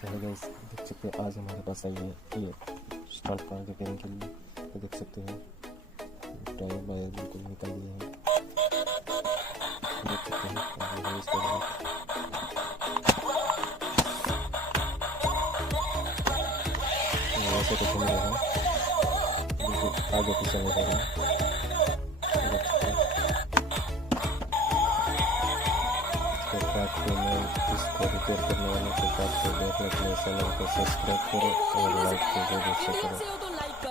Hello guys, देख सकते हैं आज हमारे पास आई है ये स्टंट कार रिपेयरिंग के लिए। तो देख सकते हैं टायर वायर बिल्कुल निकल गए हैं। देख सकते हैं और ये है इसका बात। वैसे कुछ नहीं रहा, बिल्कुल आगे पीछे हो रहा है। देख सकते हैं इसके पार्ट को मैं इसको रिपेयर करने वाले के पार्ट को देखने के लिए चैनल को सब्सक्राइब करो और लाइक कीजिए, दोस्तों करो।